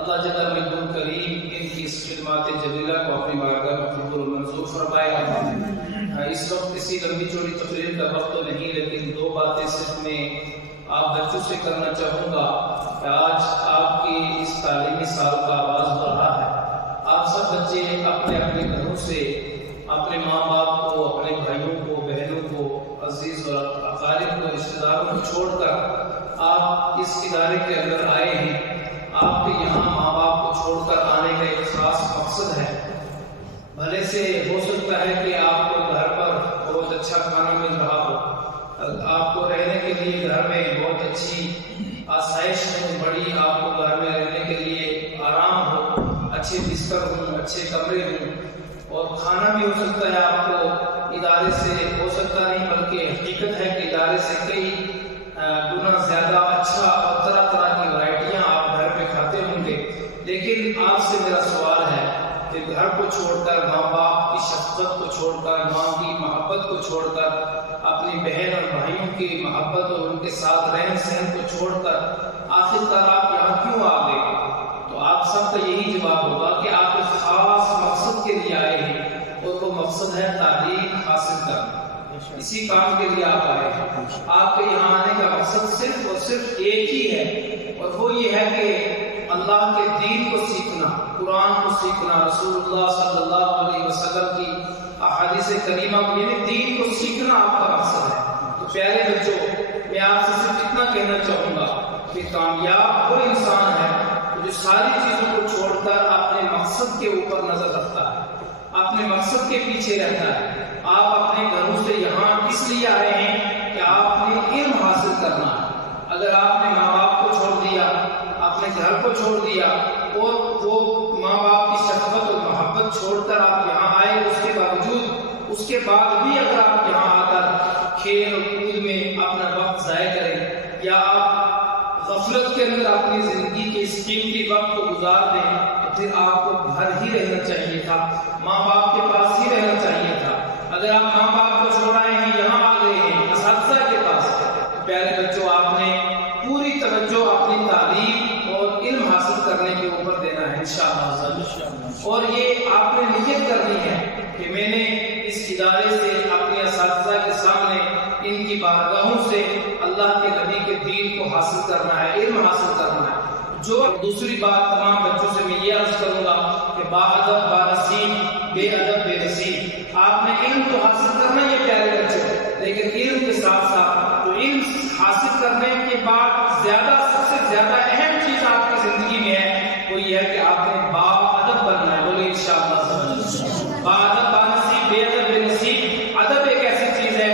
اللہ جل مجدہ کریم ان کی اس خدمات جلیلہ کو اپنی بارگاہ میں قبول و منظور اس وقت کسی لمبی چوڑی تقریر کا وقت تو نہیں، لیکن دو باتیں صرف میں آپ بچوں سے کرنا چاہوں گا کہ آج آپ کی اس تعلیمی سال کا آغاز ہو رہا ہے۔ آپ سب بچے اپنے اپنے گھروں سے اپنے ماں باپ کو، اپنے بھائیوں کو، بہنوں کو، عزیز اور اقارب کو، رشتہ داروں کو چھوڑ کر آپ اس ادارے کے اندر آئے ہیں۔ آپ کے یہاں ماں باپ کو چھوڑ کر آنے کا ایک خاص مقصد ہے۔ بھلے سے ہو سکتا ہے کہ آپ کو گھر پر بہت اچھا کھانا مل رہا ہو، آپ کو رہنے کے لیے گھر میں بہت اچھی آسائش ہو، بڑی آپ کو گھر میں رہنے کے لیے آرام ہو، اچھے بستر ہوں، اچھے کمرے ہوں، اور کھانا بھی ہو سکتا ہے آپ کو ادارے سے، ہو سکتا نہیں بلکہ حقیقت ہے کہ ادارے سے کئی گنا زیادہ اچھا اور طرح طرح کی ورائٹیاں آپ گھر پہ کھاتے ہوں گے۔ لیکن آپ سے میرا سوال ہے کہ گھر کو چھوڑ کر، ماں باپ کی شفقت کو چھوڑ کر، ماں کی محبت کو چھوڑ کر، اپنی بہن اور بھائیوں کی محبت اور ان کے ساتھ رہن سہن کو چھوڑ کر آخر کار آپ یہاں کیوں آ گئے؟ تو آپ سب کا یہی جواب ہوگا کہ آپ ایک خاص مقصد کے لیے آئے ہیں، اور وہ مقصد ہے تعلیم حاصل کرنا۔ اسی کام کے لیے آپ آئے ہیں۔ آپ کے یہاں آنے کا مقصد صرف اور صرف ایک ہی ہے، اور وہ یہ ہے کہ اللہ کے دین کو سیکھنا، قرآن کو سیکھنا، رسول اللہ صلی اللہ علیہ وسلم کی احادیث کریمہ کو، یعنی دین کو سیکھنا آپ کا مقصد ہے۔ تو پیارے بچوں، میں آپ سے صرف اتنا کہنا چاہوں گا کہ کامیاب وہ انسان ہے جو ساری چیزوں کو چھوڑ کر اپنے مقصد کے اوپر نظر رکھتا ہے، اپنے مقصد کے پیچھے رہتا ہے۔ آپ اپنے گھروں سے یہاں اس لیے آئے ہیں کہ آپ نے علم حاصل کرنا ہے۔ اگر آپ نے ماں باپ کو چھوڑ دیا، اپنے گھر کو چھوڑ دیا، اور وہ ماں باپ کی شفقت اور محبت چھوڑ کر آپ یہاں آئے، اس کے بعد بھی اگر آپ یہاں آ کر کھیل اور کود میں اپنا وقت ضائع کریں، یا آپ غفلت کے اندر اپنی زندگی کے اس قیمتی وقت کو گزار دیں، تو پھر آپ کو گھر ہی رہنا چاہیے تھا، ماں باپ کے پاس ہی رہنا چاہیے تھا۔ اگر آپ ماں باپ کو چھوڑ آئے ہیں، یہاں آ گئے ہیں اساتذہ کے پاس، تو پیارے بچوں، آپ نے پوری توجہ اپنی تعلیم اور علم حاصل کرنے کے اوپر دینا ہے انشاءاللہ۔ اور یہ آپ نے نیت کرنی ہے کہ میں نے اس ادارے سے اپنے اساتذہ کے سامنے، ان کی بارگاہوں سے اللہ کے نبی کے دین کو حاصل کرنا ہے، علم حاصل کرنا ہے۔ جو دوسری بات تمام بچوں سے میں یہ عرض کروں گا کہ با ادب با نصیب، بے ادب بے نصیب۔ آپ نے علم تو حاصل کرنا ہے پیارے بچوں، لیکن علم کے ساتھ ساتھ جو علم حاصل کرنے کے بعد سب سے زیادہ اہم چیز آپ کی زندگی میں ہے، وہ یہ ہے کہ آپ نے با ادب بننا ہے۔ بولے انشاءاللہ، با ادب با نصیب، بے ادب بے نصیب۔ ادب ایک ایسی چیز ہے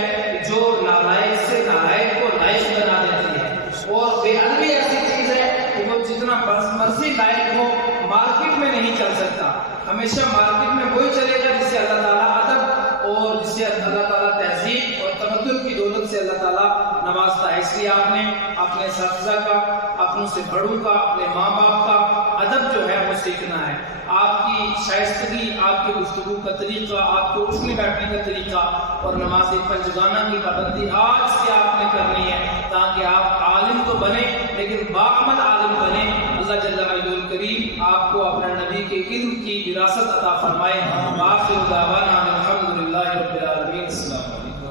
جو نالائق سے نالائق کو لائق بنا دیتی ہے، اور بے ادبی ایسی چیز ہے کہ وہ جتنا مرضی لائق ہو، مارکیٹ میں نہیں چل سکتا۔ ہمیشہ مارکیٹ میں وہی چلے گا جسے اللہ تعالیٰ ادب اور جسے اللہ تعالیٰ تہذیب اور تمدن کی دولت سے اللہ تعالیٰ نوازتا ہے۔ اس لیے آپ نے اپنے اساتذہ کا، اپنوں سے بڑوں کا، اپنے ماں باپ کا ادب جو ہے وہ سیکھنا ہے۔ آپ کی شائستگی، آپ کی گفتگو کا طریقہ، آپ کے اٹھنے بیٹھنے کا طریقہ اور نماز پنجگانہ کی پابندی آج سے آپ نے کرنی ہے، تاکہ آپ عالم تو بنے لیکن باعمل عالم بنے۔ اللہ جل مجدہ الکریم آپ کو اپنے نبی کے علم کی وراثت عطا فرمائے۔ آخر دعوانا الحمدللہ رب العالمین۔ السلام علیکم۔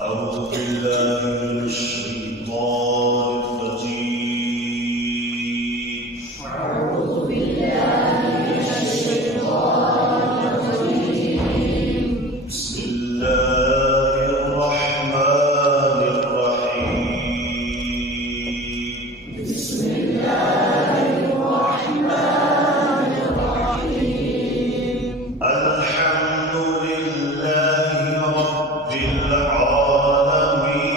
اعوذ باللہ من الشیطان الرجیم۔ الحمد لله رب العالمين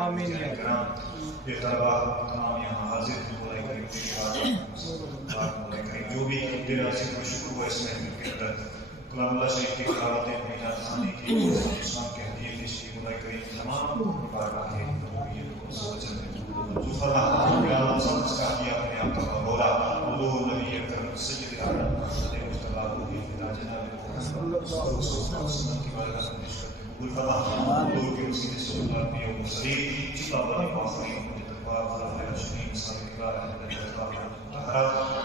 آمین یا یہ طلبہ تمام یہاں حاضر ہیں مولا کریم کی مولا کریم جو بھی دل سے شکر ہوا اس محفل کے اندر کلام اللہ شریف کی قراءتیں میجاد خانے کی اسلام کے حدیث اس کی مولا کریم تمام مبارکات ہیں جو فرما یا اللہ سب اس کا کیا اپنے آپ کا مولا حضور نبی اکرم سید اعظم محمد مصطفیٰ کو بھی خدا جناب محمد صلی اللہ علیہ وسلم کی بارگاہ میں پیش کرتے ہیں قبول فرما حضور کے وسیلے سے اللہ نبی و مرسلین جتنا بڑی آفرین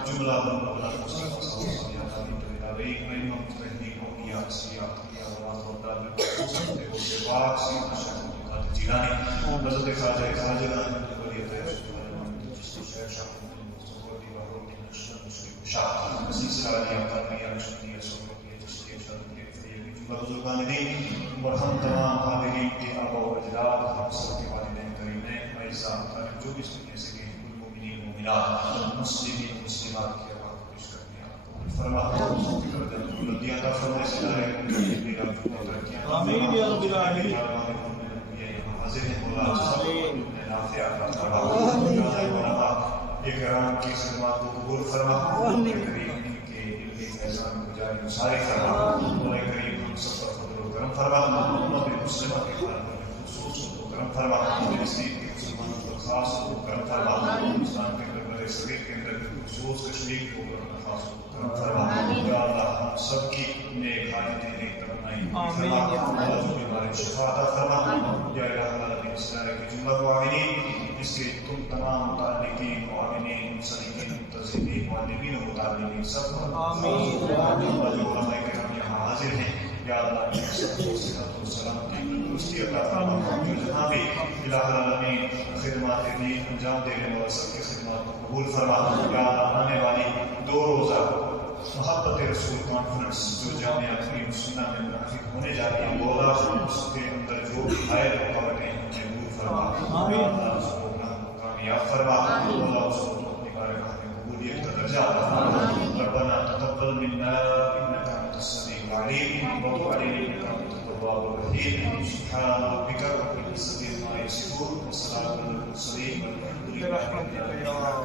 جملہ اللہ مصطفیٰ صلی اللہ علیہ مرحم تمام حاضرین کے آبا و اجداد ہم سب کے والدین کریمین اعزاز جو بھی سننے سے گئے المؤمنین مومنات مسلمین مسلمات کی آباد پیش کرتے ہیں فرما بلندیاں کا فرما سدائے میرا آمین یا رب العالمین حاضر ہیں مولا سب نافع عطا فرما یہ کرام کی خدمات کو قبول فرما کریم کے علمی فیضان کو جاری مساری فرما مولا کریم ہم سب پر فضل و کرم فرما امت مسلمہ کے خاندان میں خصوص و کرم فرما فلسطین کے مسلمانوں پر خاص و کرم فرما ہندوستان کے اندر بر صغیر کے اندر خصوص کشمیر کو خاص و کرم فرما یا اللہ ہم سب کی نیک حاجتیں نیک تمنائیں فرما اللہ جو بیماری شفا عطا فرما یا الہ العالمین اس طرح کے جملہ معاونین اس کے تم تمام متعلقین معاونین منسلکین منتظمین معلمین و متعلمین سب پر آمین اللہ جو علماء کرام یہاں حاضر ہیں یا اللہ کی صحت و سلامتی درستی عطا فرما جو جہاں بھی الہ العالمین خدمات دین انجام دینے والا سب کی خدمات کو قبول فرما یا اللہ آنے والی 2 روزہ محبت رسول کانفرنس جو جامعہ کریم سنہ میں منعقد ہونے جاتی ہے مولا اس کے اندر جو بھی غیر رکاوٹیں ہیں دور فرما یا اللہ اس کو کامیاب فرما مولا اس کو اپنی بارگاہ میں قبولیت کا درجہ عطا فرما ربنا تقبل منا انك انت السميع العليم وتب علينا انك انت التواب الرحيم سبحان ربك رب العزة عما يصفون وسلام على المرسلين والحمد لله رب العالمين.